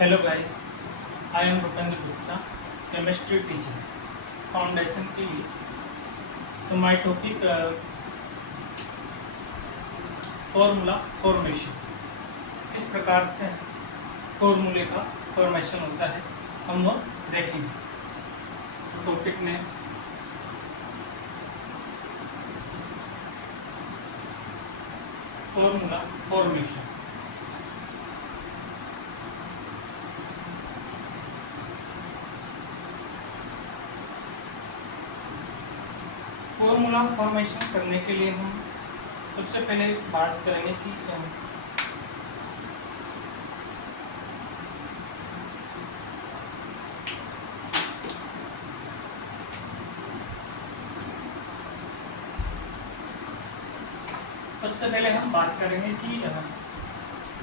Hello guys, I am Rupendra Gupta, chemistry teacher foundation के लिए। तो माय टॉपिक फॉर्मूला फॉर्मेशन, किस प्रकार से फॉर्मूले का फॉर्मेशन होता है हम वो देखेंगे। टॉपिक ने फॉर्मूला फॉर्मेशन। फॉर्मूला फॉर्मेशन करने के लिए हम सबसे पहले बात करेंगे कि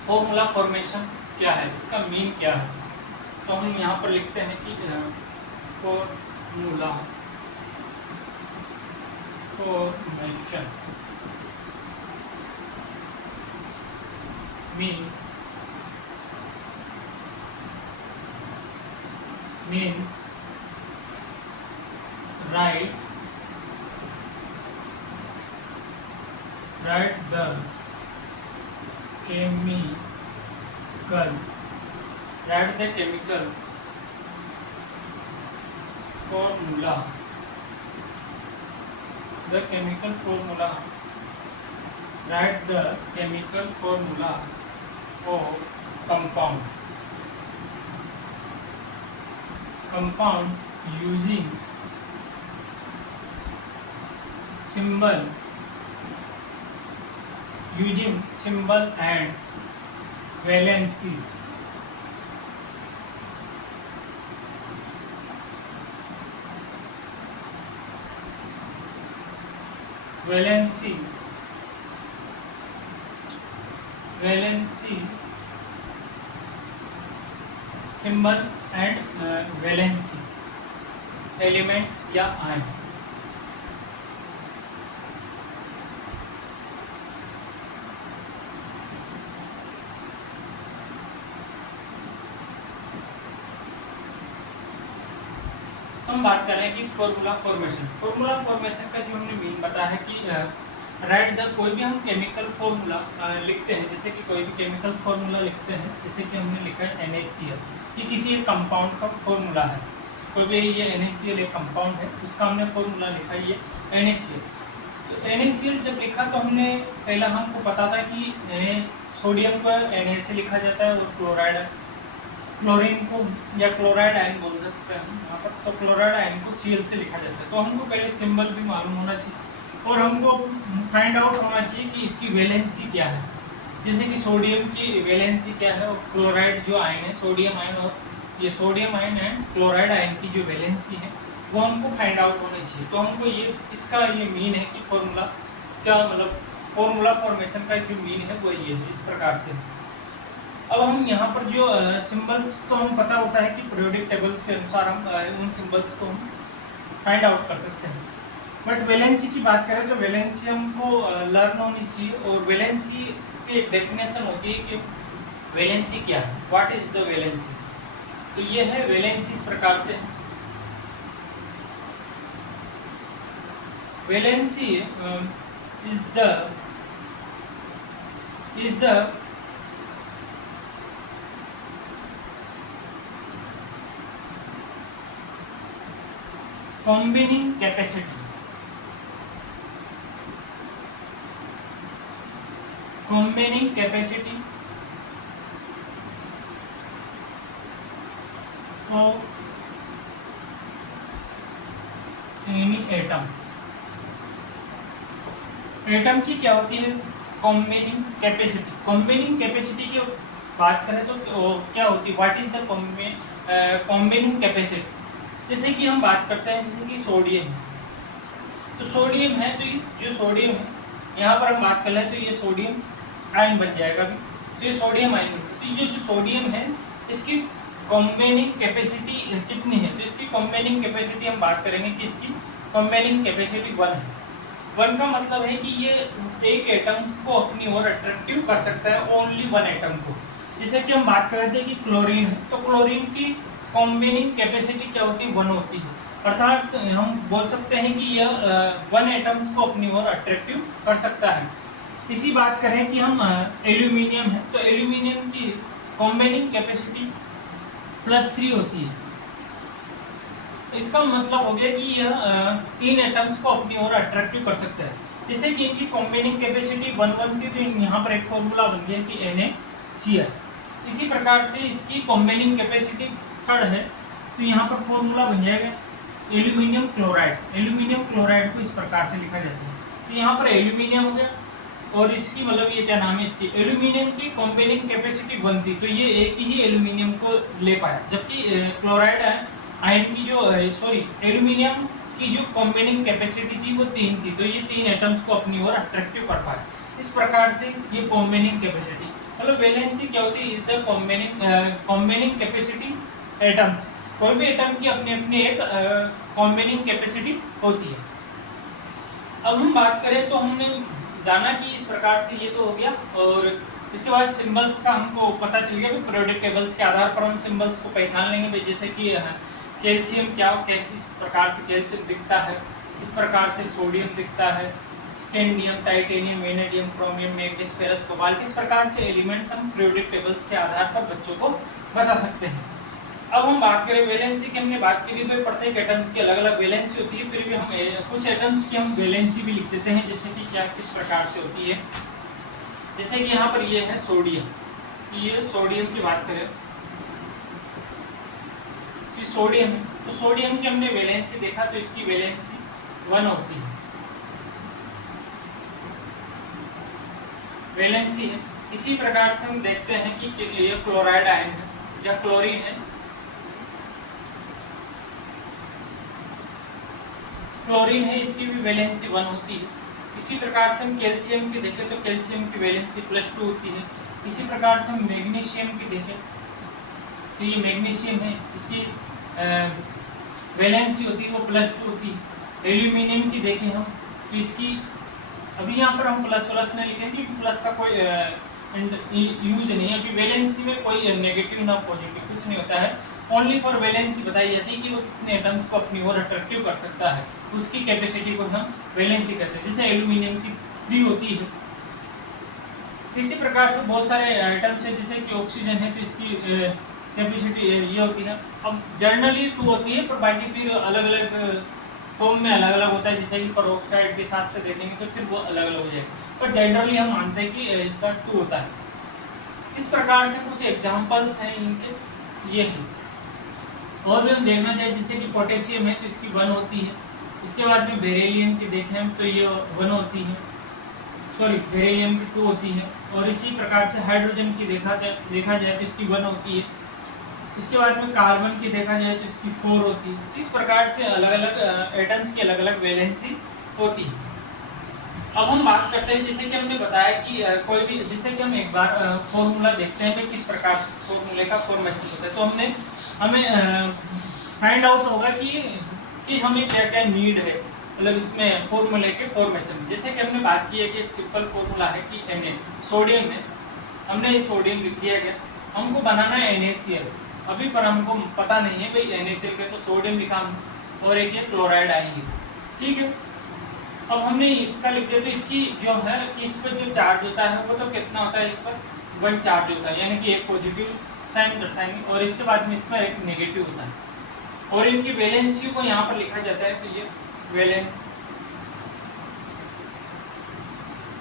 फॉर्मूला फॉर्मेशन क्या है, इसका मीन क्या है। तो हम यहाँ पर लिखते हैं कि formula formation means write the chemical formula write the chemical formula of compound using symbol and valency. Symbol and valency elements या आयन। हम बात कर रहे हैं कि फॉर्मूला फॉर्मेशन का जो हमने मीन बताया है कि राइट द कोई भी हम केमिकल फॉर्मूला लिखते हैं, जैसे कि कोई भी केमिकल फॉर्मूला लिखते हैं, जैसे कि हमने लिखा है NaCl, ये किसी एक कंपाउंड का फॉर्मूला है। कोई भी ये NaCl एक कंपाउंड है, उसका हमने फॉर्मूला लिखा है ये NaCl। तो NaCl जब लिखा तो हमने पहला हमको पता था कि सोडियम को Na से लिखा जाता है और क्लोरीन को या क्लोराइड आयन बोल सकते हैं यहाँ पर, तो क्लोराइड आयन को Cl से लिखा जाता है। तो हमको पहले सिंबल भी मालूम होना चाहिए और हमको फाइंड आउट होना चाहिए कि इसकी वैलेंसी क्या है, जैसे कि सोडियम की वैलेंसी क्या है और क्लोराइड जो आयन है, सोडियम आयन और ये sodium ion and chloride ion की जो वैलेंसी है वो हमको फाइंड आउट होनी चाहिए। तो हमको ये इसका ये मीन है कि फॉर्मूला क्या, मतलब फॉर्मूला फॉर्मेशन का जो मीन है वो ये है, इस प्रकार से। अब हम यहाँ पर जो सिंबल्स तो हम पता होता है कि पीरियोडिक टेबल्स के अनुसार हम उन सिंबल्स को हम फाइंड आउट कर सकते हैं। बट वैलेंसी की बात करें तो वैलेंसी हमको लर्न होनी चाहिए और वैलेंसी की डेफिनेशन होती है कि वैलेंसी क्या है, व्हाट इज द वैलेंसी। तो ये है वैलेंसी इस प्रकार से। Valency is the combining capacity of any atom की क्या होती है, कॉम्बिनिंग कैपेसिटी की बात करें तो क्या होती है, व्हाट इज द कॉम्बिनिंग कैपेसिटी। जैसे कि हम बात करते हैं जैसे कि सोडियम, तो सोडियम है, तो इस जो सोडियम है यहाँ पर हम बात कर रहे हैं तो ये सोडियम आयन बन जाएगा अभी, तो ये सोडियम आयन। तो ये जो सोडियम है इसकी कॉम्बाइनिंग कैपेसिटी कितनी है, तो इसकी कॉम्बाइनिंग कैपेसिटी हम बात करेंगे कि इसकी कॉम्बाइनिंग कैपेसिटी 1 है। 1 का मतलब है कि ये एक एटम्स को अपनी ओर अट्रैक्टिव कर सकता है, ओनली 1 एटम को। जैसे कि हम बात कर रहे थे कि क्लोरीन है, तो क्लोरीन की कॉम्बिनिंग कैपेसिटी क्या होती है, 1 होती है। अर्थात हम बोल सकते हैं कि यह 1 एटम्स को अपनी ओर अट्रैक्टिव कर सकता है। इसी बात करें कि हम एल्यूमिनियम है, तो एल्यूमिनियम की कॉम्बिनिंग कैपेसिटी +3 होती है। इसका मतलब हो गया कि यह 3 एटम्स को अपनी ओर अट्रैक्टिव कर सकता है। जैसे कि इनकी कॉम्बिनिंग कैपेसिटी 1 थी, तो यहाँ पर एक फॉर्मूला बन गया कि NaCl। इसी प्रकार से इसकी कॉम्बिनिंग कैपेसिटी 3 है, तो यहाँ पर फॉर्मूला बन जाएगा एल्यूमिनियम क्लोराइड। एल्यूमिनियम क्लोराइड को इस प्रकार से लिखा जाता है, तो यहाँ पर एल्यूमिनियम हो गया, और इसकी मतलब ये क्या नाम है, इसकी एल्यूमिनियम की कॉम्बिनिंग कैपेसिटी 1 थी, तो ये एक ही एल्यूमिनियम को ले पाया। जबकि क्लोराइड आयन की जो एल्यूमिनियम की जो कॉम्बिनिंग कैपेसिटी थी वो 3 थी, तो ये 3 एटम्स को अपनी ओर अट्रैक्टिव कर पाए। इस प्रकार से ये कॉम्बिनिंग कैपेसिटी, मतलब वैलेंसी क्या होती है, इज द कॉम्बिनिंग कैपेसिटी एटम्स। कोई भी एटम की अपनी अपनी एक कॉम्बिनिंग कैपेसिटी होती है। अब हम बात करें तो हमने जाना कि इस प्रकार से ये तो हो गया, और इसके बाद सिंबल्स का हमको पता चल गया। पीरियोडिक टेबल्स के आधार पर हम सिंबल्स को पहचान लेंगे। जैसे कि कैल्शियम क्या कैसे इस प्रकार से कैल्शियम दिखता है, इस प्रकार से सोडियम दिखता है, scandium, titanium, vanadium, chromium, manganese, ferrous, cobalt, इस प्रकार से एलिमेंट्स हम पीरियोडिक टेबल्स के आधार पर बच्चों को बता सकते हैं। अब हम बात करें वैलेंसी की, हमने बात की थी प्रत्येक एटम्स की अलग अलग वैलेंसी होती है, फिर भी हम कुछ एटम्स की हम वैलेंसी भी लिख देते हैं, जैसे कि क्या किस प्रकार से होती है। जैसे कि यहाँ पर ये है सोडियम, तो ये सोडियम की बात करें कि सोडियम, तो सोडियम की हमने वैलेंसी देखा, तो इसकी वैलेंसी 1 होती है, वैलेंसी है। इसी प्रकार से हम देखते हैं कि ये क्लोराइड आयन है या क्लोरीन है, क्लोरीन है, इसकी भी वैलेंसी 1 होती है। इसी प्रकार से हम कैल्शियम की देखें तो कैल्शियम की वैलेंसी +2 होती है। इसी प्रकार से हम मैग्नीशियम की देखें तो ये मैग्नीशियम है, इसकी वैलेंसी होती है वो +2 होती है। एल्यूमिनियम की देखें हम तो इसकी, अभी यहाँ पर हम प्लस नहीं लिखेंगे क्योंकि प्लस का कोई यूज नहीं है। अभी वैलेंसी में कोई नेगेटिव ना पॉजिटिव कुछ नहीं होता है, ओनली फॉर वैलेंसी बताई जाती है कि वो कितने एटम्स को अपनी ओर अट्रैक्टिव कर सकता है, उसकी कैपेसिटी को हम वैलेंसी कहते हैं। जैसे एल्यूमिनियम की 3 होती है। इसी प्रकार से बहुत सारे एटम्स है, जैसे कि ऑक्सीजन है तो इसकी कैपेसिटी ये होती है। अब जनरली 2 होती है, पर बाकी फिर अलग अलग फॉर्म में अलग अलग होता है। जैसे कि पेरोक्साइड के हिसाब से देखेंगे तो फिर वो अलग अलग हो जाएगा, पर जनरली हम मानते हैं कि इसका 2 होता है। इस प्रकार से कुछ एग्जाम्पल्स हैं इनके, ये हैं। और भी हम देखना चाहिए, जैसे कि पोटेशियम है तो इसकी 1 होती है। इसके बाद में बेरिलियम की देखें तो ये 1 होती है, बेरिलियम की 2 होती है। और इसी प्रकार से हाइड्रोजन की देखा जाए तो इसकी 1 होती है। इसके बाद में कार्बन की देखा जाए तो इसकी 4 होती है। इस प्रकार से अलग अलग एटम्स की अलग अलग वैलेंसी होती है। अब हम बात करते हैं, जैसे कि हमने बताया कि कोई भी, जैसे कि हम एक बार फॉर्मूला देखते हैं कि किस प्रकार से फॉर्मूले का फॉर्मेशन होता है, तो हमें फाइंड आउट होगा कि हमें क्या क्या नीड है, मतलब इसमें फॉर्मूले के फॉर्मेशन। जैसे कि हमने बात की है कि एक सिंपल फॉर्मूला है कि Na सोडियम है, हमने सोडियम लिख दिया गया, हमको बनाना है NaCl। अभी पर हमको पता नहीं है भाई NaCl के, तो सोडियम लिखा हम, और एक ये क्लोराइड आएंगे, ठीक है। अब हमने इसका लिख दिया, तो इसकी जो है इस पर जो चार्ज होता है वो तो कितना होता है, इस पर 1 चार्ज होता है, यानी कि एक पॉजिटिव साइन दर्शाएंगे, और इसके बाद में इस पर एक नेगेटिव होता है। और इनकी वैलेंसी को यहाँ पर लिखा जाता है, तो ये वैलेंस,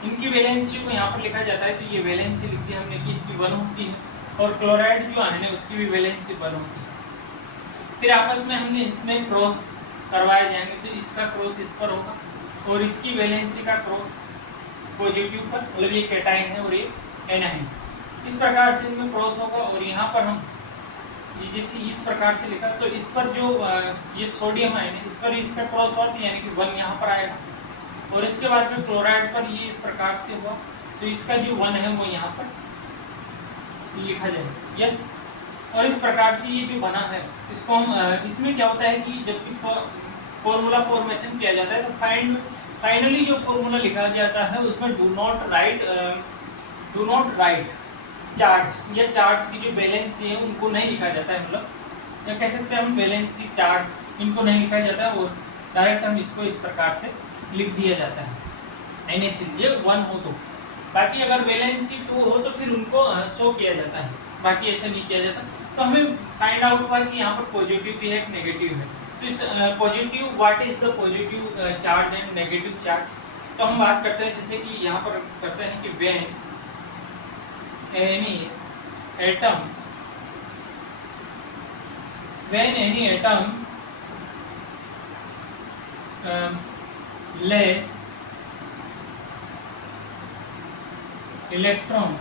इनकी वैलेंसी को यहाँ पर लिखा जाता है, तो ये वैलेंसी लिख दी हमने कि इसकी 1 होती है। और क्लोराइड जो है उसकी भी वैलेंसी 1 होती है। फिर आपस में हमने इसमें क्रॉस करवाए जाएंगे, तो इसका क्रॉस इस पर होगा और इसकी वैलेंसी का क्रॉस पॉजिटिव पर, मतलब ये कैटाइन है और ये एनाइन, इस प्रकार से इनमें क्रॉस होगा। और यहाँ पर हम जैसे इस प्रकार से लिखा, तो इस पर जो ये सोडियम आयन है, इस पर इसका क्रॉस हुआ, यानी कि 1 यहाँ पर आएगा। और इसके बाद में क्लोराइड पर ये इस प्रकार से हुआ, तो इसका जो 1 है वो यहाँ पर लिखा जाएगा, यस। और इस प्रकार से ये जो बना है, इसको हम इसमें क्या होता है कि जब भी फॉर्मूला फॉर्मेशन किया जाता है, तो फाइनली जो फॉर्मूला लिखा जाता है उसमें डू नॉट राइट चार्ज या चार्ज की जो वैलेंसी है उनको नहीं लिखा जाता है, मतलब या कह सकते हैं हम वैलेंसी चार्ज इनको नहीं लिखा जाता है, और डायरेक्ट हम इसको इस प्रकार से लिख दिया जाता है NaCl ये 1 हो तो। बाकी अगर वैलेंसी 2 हो तो फिर उनको शो किया जाता है, बाकी ऐसे नहीं किया जाता। तो हमें फाइंड आउट हुआ कि यहाँ पर पॉजिटिव भी है, एक नेगेटिव है। तो इस positive, what is the positive charge and negative charge, तो हम बात करते हैं जैसे कि यहाँ पर करते हैं कि when any atom less electron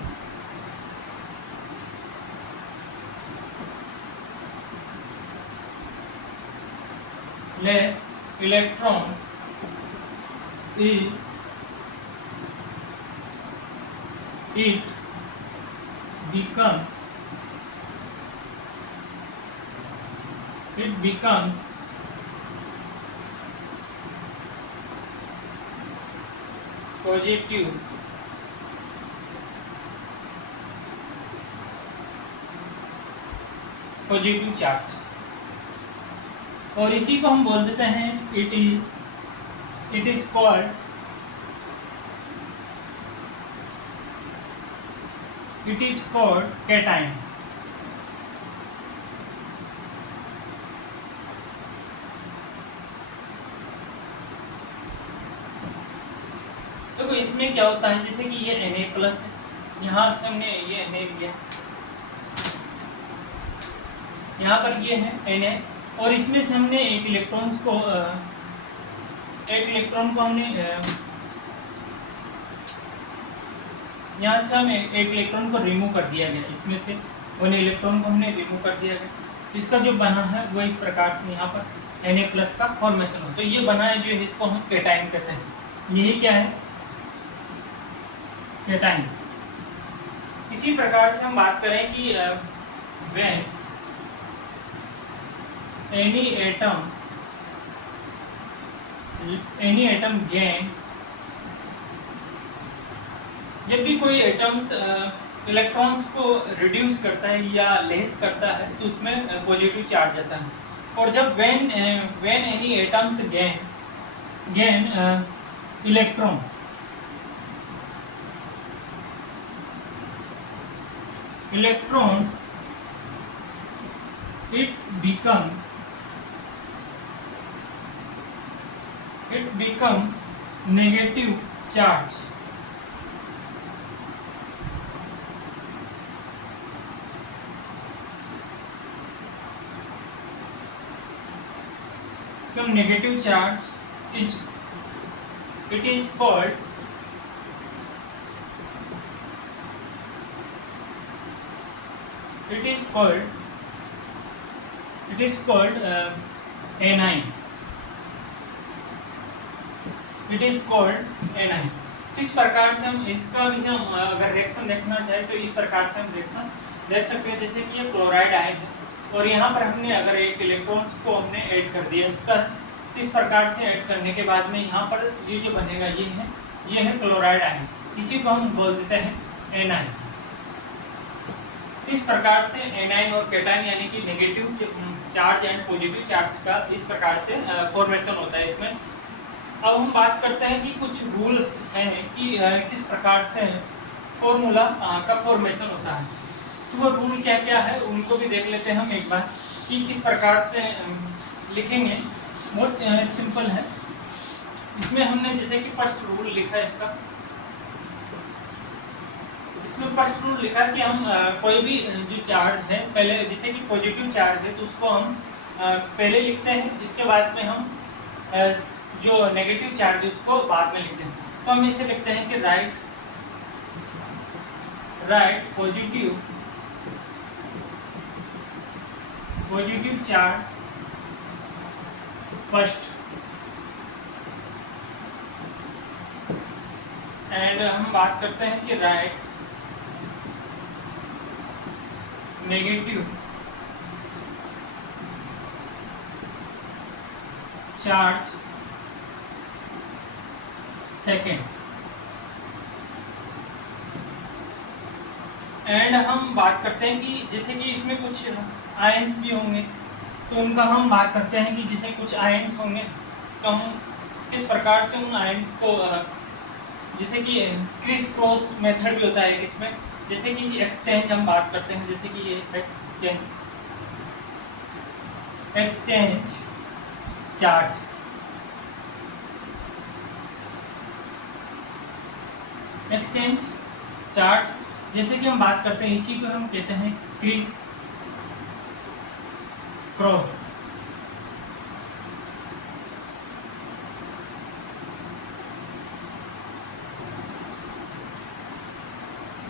it becomes positive charge, और इसी को हम बोल देते हैं इट इज कॉल्ड कैटायन। देखो इसमें क्या होता है, जैसे कि ये Na+ है, यहाँ से हमने ये Na लिया, यहाँ पर ये है Na, और इसमें से हमने एक इलेक्ट्रॉन को हमने यहाँ से हम एक इलेक्ट्रॉन को रिमूव कर दिया गया, इसमें से 1 इलेक्ट्रॉन को हमने रिमूव कर दिया गया। इसका जो बना है वो इस प्रकार से यहाँ पर Na+ का फॉर्मेशन हो, तो ये बना है जो है इसको हम कैटायन कहते हैं। यही क्या है, कैटायन। इसी प्रकार से हम बात करें कि व्हेन एनी एटम गेन, जब भी कोई एटम्स इलेक्ट्रॉन्स को रिड्यूस करता है या लेस करता है तो उसमें पॉजिटिव चार्ज आता है। और जब when any atoms gain electron it become negative charge, negative charge it is called anion. It is called anion। तो इस प्रकार से हम इसका भी हम अगर रिएक्शन देखना चाहे तो इस प्रकार से हम रिएक्शन देख सकते हैं, जैसे कि ये क्लोराइड आयन है और यहाँ पर हमने अगर एक इलेक्ट्रॉन्स को हमने ऐड कर दिया इस पर, तो इस प्रकार से ऐड करने के बाद में यहाँ पर ये जो बनेगा ये है क्लोराइड आयन, इसी को हम बोल देते हैं एनायन। तो इस प्रकार से एनायन और कैटायन यानी कि negative charge and positive charge का इस प्रकार से फॉर्मेशन होता है इसमें। अब हम बात करते हैं कि कुछ रूल्स हैं कि किस प्रकार से फॉर्मूला का फॉर्मेशन होता है। तो वो रूल क्या क्या है उनको भी देख लेते हैं हम एक बार कि किस प्रकार से लिखेंगे। बहुत सिंपल है। इसमें हमने जैसे कि फर्स्ट रूल लिखा है इसमें फर्स्ट रूल लिखा कि हम कोई भी जो चार्ज है पहले, जैसे कि पॉजिटिव चार्ज है तो उसको हम पहले लिखते हैं, इसके बाद में हम जो नेगेटिव चार्ज है उसको बाद में लिखते हैं। तो हम इसे लिखते हैं कि right positive charge first, and हम बात करते हैं कि right negative charge second. And हम बात करते हैं कि जैसे कि इसमें कुछ आयंस भी होंगे, तो उनका हम बात करते हैं कि जैसे कुछ आयंस होंगे तो हम किस प्रकार से उन आयंस को जैसे कि क्रिस क्रॉस मेथड भी होता है इसमें, जैसे कि एक्सचेंज हम बात करते हैं, जैसे कि ये एक्सचेंज चार्ज, एक्सचेंज चार्ज जैसे कि हम बात करते हैं, इसी को हम कहते हैं criss cross.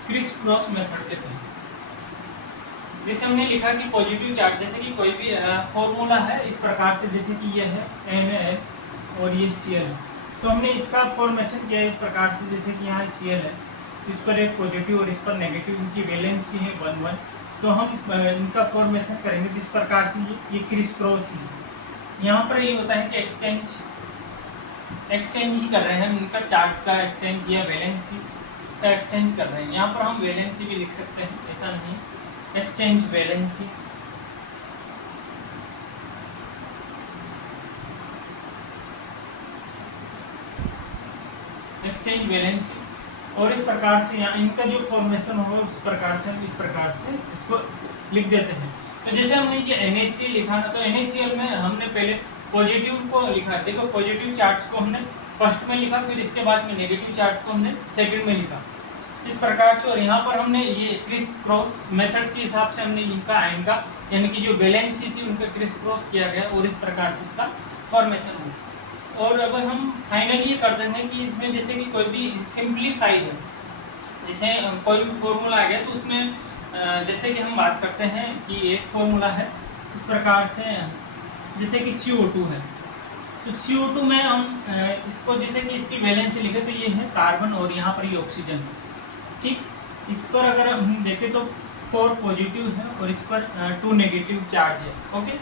Criss cross method कहते हैं। जैसे हमने लिखा कि पॉजिटिव चार्ज, जैसे कि कोई भी फॉर्मूला है इस प्रकार से, जैसे कि ये है NaF और ये Cl है, तो हमने इसका फॉर्मेशन किया है इस प्रकार से, जैसे कि यहाँ Cl है, इस पर एक पॉजिटिव और इस पर नेगेटिव, इनकी वैलेंसी है 1 1, तो हम इनका फॉर्मेशन करेंगे तो इस प्रकार से ये क्रिस क्रॉस ही। यहाँ पर ये होता है कि एक्सचेंज ही कर रहे हैं हम, इनका चार्ज का एक्सचेंज या वैलेंसी का एक्सचेंज कर रहे हैं। यहाँ पर हम वैलेंसी भी लिख सकते हैं, ऐसा नहीं, एक्सचेंज वैलेंसी। एक्सचेंज वैलेंसी, और इस प्रकार से यहाँ इनका जो फॉर्मेशन होगा उस प्रकार से हम इस प्रकार से इसको लिख देते हैं। तो जैसे हमने ये NaCl लिखा ना, तो NaCl में हमने पहले पॉजिटिव को लिखा, देखो पॉजिटिव चार्ज को हमने फर्स्ट में लिखा, फिर इसके बाद में नेगेटिव चार्ज को हमने सेकंड में लिखा, इस प्रकार से। और यहाँ पर हमने ये क्रिस क्रॉस मेथड के हिसाब से हमने इनका आयन का यानी कि जो वैलेंसी थी उनका क्रिस क्रॉस किया गया और इस प्रकार से इसका फॉर्मेशन हुआ। और अब हम फाइनली ये कर देंगे कि इसमें जैसे कि कोई भी सिंप्लीफाई है, जैसे कोई भी फॉर्मूला आ गया तो उसमें जैसे कि हम बात करते हैं कि एक फॉर्मूला है इस प्रकार से, जैसे कि CO2 है, तो CO2 में हम इसको जैसे कि इसकी वैलेंसी लिखे तो ये है कार्बन और यहाँ पर ये ऑक्सीजन है, ठीक। इस पर अगर हम देखें तो 4 पॉजिटिव है और इस पर 2 नेगेटिव चार्ज है, ओके।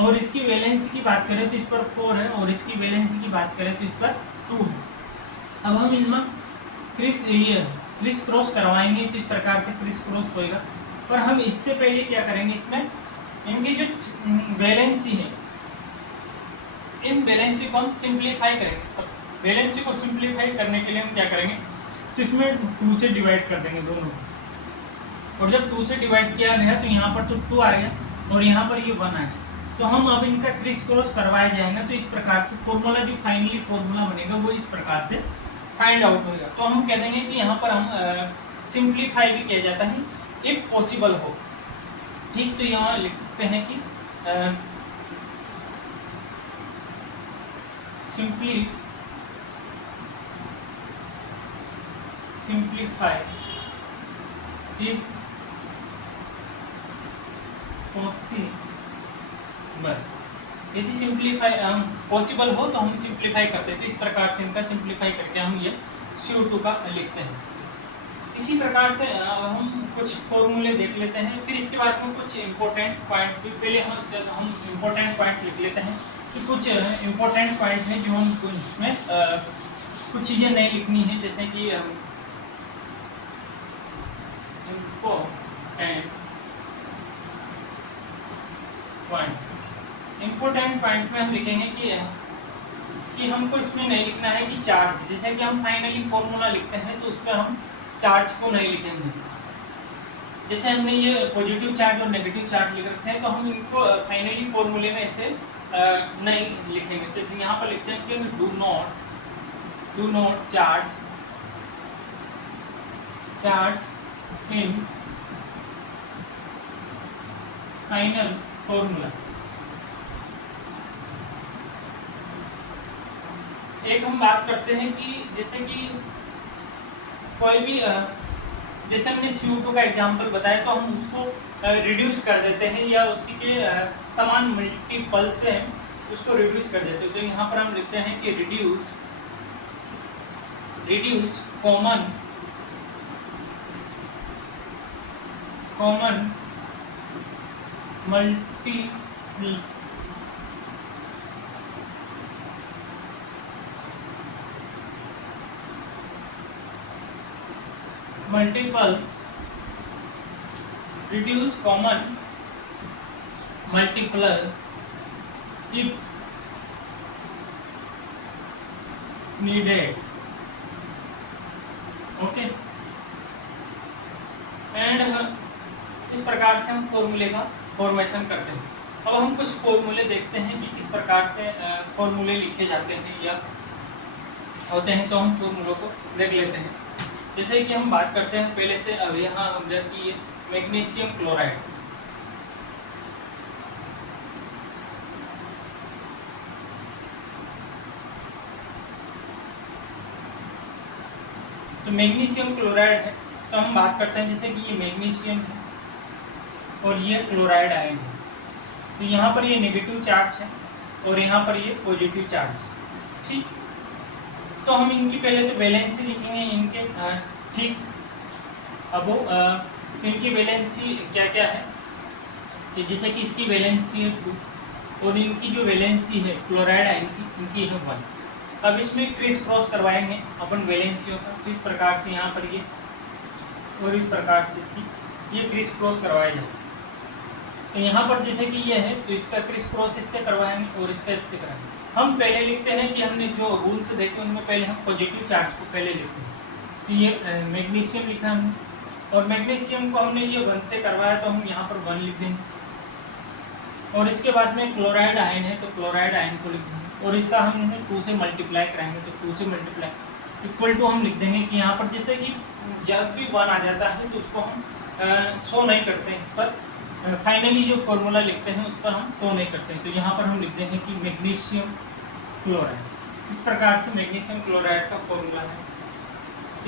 और इसकी वैलेंसी की बात करें तो इस पर 4 है और इसकी वैलेंसी की बात करें तो इस पर 2 है। अब हम इनमें क्रिस क्रॉस करवाएंगे तो इस प्रकार से क्रिस क्रॉस होएगा। पर हम इससे पहले क्या करेंगे, इसमें इनकी जो वैलेंसी है, इन वैलेंसी को हम सिंप्लीफाई करेंगे। अब वैलेंसी को सिंप्लीफाई करने के लिए हम क्या करेंगे, तो इसमें 2 से डिवाइड कर देंगे दोनों को, और जब 2 से डिवाइड किया गया तो यहाँ पर तो 2 आ गया और यहाँ पर ये 1 आ गया। तो हम अब इनका क्रिस क्रॉस करवाया जाएगा तो इस प्रकार से फॉर्मूला जो फाइनली फॉर्मूला बनेगा वो इस प्रकार से फाइंड आउट होगा। तो हम कह देंगे कि यहाँ पर हम सिंप्लीफाई भी किया जाता है इफ पॉसिबल हो, ठीक। तो यहाँ लिख सकते हैं कि सिंप्लीफाई इफ पॉसिबल, यदि सिंप्लीफाई पॉसिबल हो तो हम सिंप्लीफाई करते हैं। तो इस प्रकार से इनका सिंप्लीफाई करके हम ये CO2 का लिखते हैं। इसी प्रकार से हम कुछ फॉर्मूले देख लेते हैं, फिर इसके बाद में कुछ इम्पोर्टेंट पॉइंट भी पहले हम इम्पोर्टेंट पॉइंट लिख लेते हैं कि कुछ इम्पोर्टेंट पॉइंट है जो हम इसमें कुछ चीज़ें नहीं लिखनी है, जैसे कि इम्पोर्टेंट पॉइंट में हम लिखेंगे कि हमको इसमें नहीं लिखना है कि चार्ज, जैसे कि हम फाइनली फॉर्मूला लिखते हैं तो उस पर हम चार्ज को नहीं लिखेंगे। जैसे हमने ये पॉजिटिव चार्ज और नेगेटिव चार्ज लिख रखे हैं तो हम इनको फाइनली फॉर्मूले में ऐसे नहीं लिखेंगे। तो यहाँ पर लिखते हैं कि do not charge in final formula. एक हम बात करते हैं कि जैसे कि कोई भी जैसे हमने CO2 का एग्जांपल बताया तो हम उसको रिड्यूस कर देते हैं या उसी के समान मल्टीपल से उसको रिड्यूस कर देते हैं। तो यहाँ पर हम लिखते हैं कि reduce common multiples reduce common multiplier if needed. Okay, and इस प्रकार से हम फॉर्मूले का फॉर्मेशन करते हैं। अब हम कुछ फॉर्मूले देखते हैं कि किस प्रकार से फॉर्मूले लिखे जाते हैं या होते हैं, तो हम फॉर्मूलों को देख लेते हैं। जैसे कि हम बात करते हैं पहले से, अब यहाँ हम देखिए मैग्नीशियम क्लोराइड। तो मैग्नीशियम क्लोराइड है, तो हम बात करते हैं जैसे कि ये मैग्नीशियम है और ये क्लोराइड आयन है। तो यहाँ पर ये नेगेटिव चार्ज है और यहाँ पर ये पॉजिटिव चार्ज है, ठीक। तो हम इनकी पहले तो वैलेंसी लिखेंगे इनके, ठीक। अब तो इनकी वैलेंसी क्या क्या है, तो जैसे कि इसकी वैलेंसी है 2 और इनकी जो वैलेंसी है क्लोराइड आयन की, इनकी है 1। अब इसमें क्रिस क्रॉस करवाएंगे अपन वैलेंसियों का, तो इस प्रकार से यहाँ पर ये और इस प्रकार से इसकी ये क्रिस क्रॉस करवाया जाए। तो यहाँ पर जैसे कि ये है, तो इसका क्रिस क्रॉस इससे करवाएंगे और इसका इससे कराएंगे। हम पहले लिखते हैं कि हमने जो रूल्स देखे उनमें पहले हम पॉजिटिव चार्ज को पहले लिखते हैं। तो ये मैग्नीशियम लिखा हमने और मैग्नीशियम को हमने ये 1 से करवाया, तो हम यहाँ पर 1 लिख देंगे। और इसके बाद में क्लोराइड आयन है, तो क्लोराइड आयन को लिख देंगे और इसका हम 2 से मल्टीप्लाई कराएंगे, तो 2 से मल्टीप्लाई इक्वल टू हम लिख देंगे कि यहाँ पर जैसे कि जब भी 1 आ जाता है तो उसको हम शो नहीं करते हैं, इस पर फाइनली जो फॉर्मूला लिखते हैं उस पर हम शो नहीं करते हैं। तो यहाँ पर हम लिख देंगे कि मैग्नीशियम क्लोराइड। इस प्रकार से मैग्नीशियम क्लोराइड का फॉर्मूला है।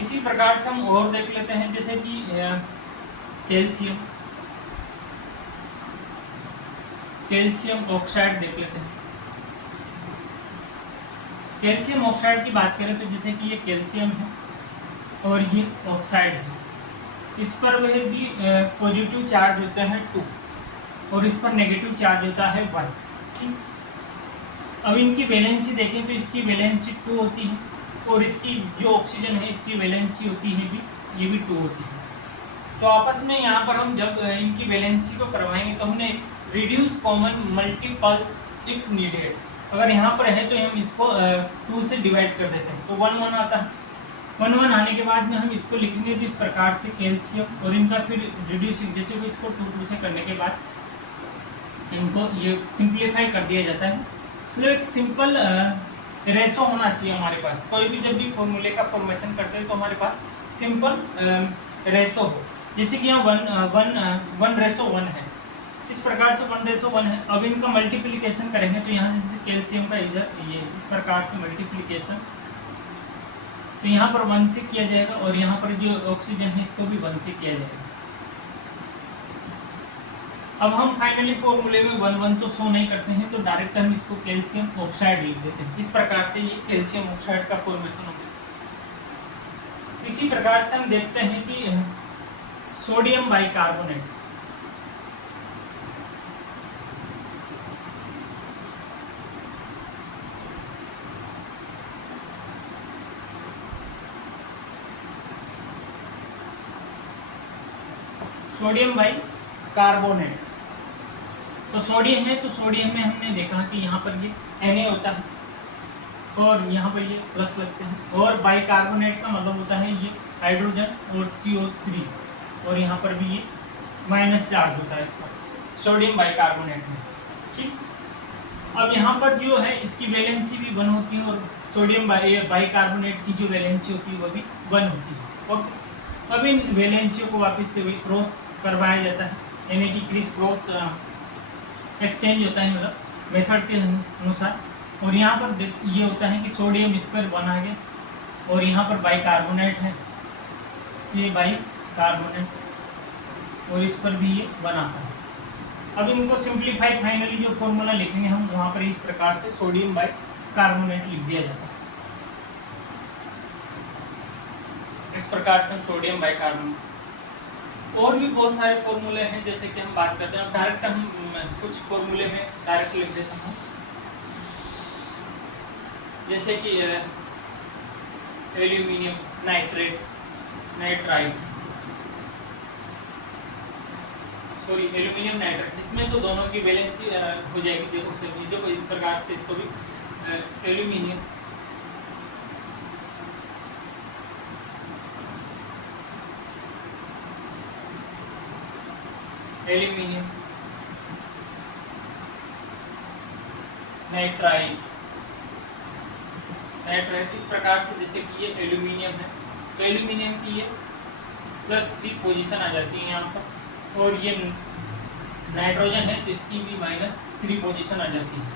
इसी प्रकार से हम और देख लेते हैं, जैसे कि कैल्शियम, कैल्शियम ऑक्साइड देख लेते हैं। कैल्शियम ऑक्साइड की बात करें तो जैसे कि ये कैल्शियम है और ये ऑक्साइड है, इस पर वह भी पॉजिटिव चार्ज होता है 2 और इस पर नेगेटिव चार्ज होता है 1, ठीक। अब इनकी वैलेंसी देखें तो इसकी वैलेंसी 2 होती है और इसकी जो ऑक्सीजन है इसकी वैलेंसी होती है भी, ये भी 2 होती है। तो आपस में यहाँ पर हम जब इनकी वैलेंसी को करवाएंगे तो हमने reduce common multiples if needed, अगर यहाँ पर है तो हम इसको 2 से डिवाइड कर देते हैं, तो 1 1 आता है। 1 1 आने के बाद में हम इसको लिखेंगे तो इस प्रकार से कैल्शियम और इनका फिर रिड्यूसिंग, जैसे कि इसको 2 2 से करने के बाद इनको ये सिंप्लीफाई कर दिया जाता है। मतलब एक सिंपल रेशो होना चाहिए हमारे पास, कोई भी जब भी फॉर्मूले का फॉर्मेशन करते हैं तो हमारे पास सिंपल रेशो हो। जैसे कि यहाँ 1:1 है, इस प्रकार से 1:1 है। अब इनका मल्टीप्लिकेशन करेंगे तो यहाँ जैसे कैल्शियम का इधर ये इस प्रकार से मल्टीप्लिकेशन, तो यहाँ पर 1 से किया जाएगा और यहाँ पर जो ऑक्सीजन है इसको भी 1 से किया जाएगा। अब हम फाइनली फॉर्मूले में 1 1 तो शो नहीं करते हैं, तो डायरेक्ट हम इसको कैल्शियम ऑक्साइड लिख देते हैं। इस प्रकार से ये कैल्शियम ऑक्साइड का फॉर्मेशन होगा। इसी प्रकार से हम देखते हैं कि सोडियम बाइकार्बोनेट, सोडियम बाइकार्बोनेट, तो सोडियम है, तो सोडियम में हमने देखा कि यहाँ पर ये Na होता है और यहाँ पर ये प्लस लगते हैं, और बाइकार्बोनेट का मतलब होता है ये हाइड्रोजन और CO3 और यहाँ पर भी ये माइनस चार्ज होता है इस पर, सोडियम बाइकार्बोनेट में, ठीक। अब यहाँ पर जो है इसकी वैलेंसी भी 1 होती है और सोडियम बाइकार्बोनेट की जो वैलेंसी होती है वो भी 1 होती है। ओके, अब इन वैलेंसियों को वापस से वही क्रॉस करवाया जाता है, यानी कि क्रिस क्रॉस एक्सचेंज होता है, मतलब मेथड के अनुसार। और यहाँ पर ये होता है कि सोडियम इस पर 1 आ गया और यहाँ पर बाइकार्बोनेट है, ये बाइकार्बोनेट और इस पर भी ये 1 आता है। अब इनको सिंप्लीफाई फाइनली जो फॉर्मूला लिखेंगे हम वहाँ पर इस प्रकार से सोडियम बाइकार्बोनेट लिख दिया जाता है। इस प्रकार से हम सोडियम बाइकार्बोनेट, और भी बहुत सारे फॉर्मूले हैं जैसे कि हम बात करते हैं। डायरेक्ट हम कुछ फॉर्मूले में डायरेक्ट लिख देता हूँ, जैसे कि aluminium nitrate, nitrite, sorry aluminium nitrate, इसमें तो दोनों की वैलेंसी हो जाएगी। देखो इस प्रकार से इसको भी एल्यूमिनियम नाइट्राइट इस प्रकार से, जैसे कि ये एल्यूमिनियम है तो एल्यूमिनियम की ये +3 पोजीशन आ जाती है यहाँ पर, और ये नाइट्रोजन है तो इसकी भी -3 पोजीशन आ जाती है।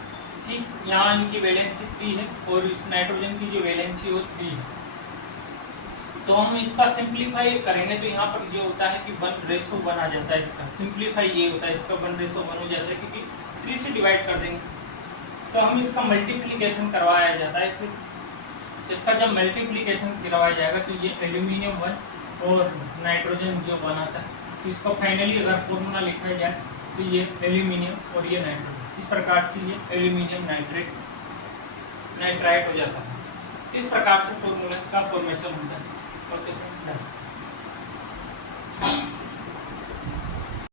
ठीक, यहाँ इनकी वैलेंसी 3 है और इस नाइट्रोजन की जो वैलेंसी वो 3 है। तो हम इसका सिंप्लीफाई करेंगे तो यहाँ पर ये होता है कि 1:1 आ जाता है। इसका सिंप्लीफाई ये होता है, इसका 1:1 हो जाता है क्योंकि 3 से डिवाइड कर देंगे तो हम इसका मल्टीप्लिकेशन करवाया जाता है। फिर तो इसका जब मल्टीप्लिकेशन करवाया जाएगा तो ये एल्यूमिनियम 1 और नाइट्रोजन जो बनाता है, तो इसको फाइनली अगर फॉर्मूला लिखा जाए तो ये एल्यूमिनियम और ये नाइट्रोजन, इस प्रकार से ये एल्यूमिनियम नाइट्राइट हो जाता है। इस प्रकार से फॉर्मूला का फॉर्मेशन होता है।